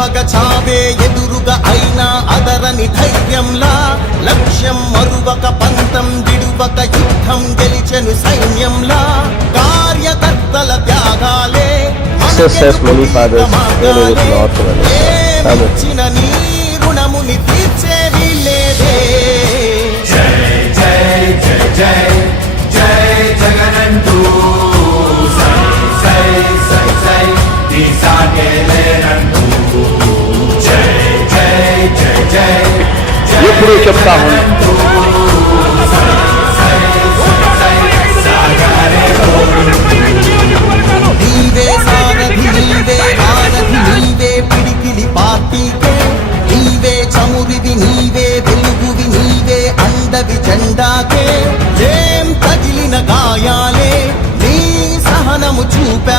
పగ చావే ఎదురుగా అయినా అదరని ధైర్యంలా లక్ష్యం మరువక పంతం విడువక యుద్ధం గెలిచెను సైన్యంలా కార్యకర్తల త్యాగాలే Success has many fathers, whether it is north or west. Tamil. ఏమిచ్చిన నీ రుణముని తీర్చేది లేదే ఎప్పుడు చెప్తా ఉంటా నీవే సారథి నీవే ఆరథి చమురివి నీవే వెలుగువి నీవే అండవి జెండాకే. ఏం తగిలిన గాయాలే నీ సహనము చూపా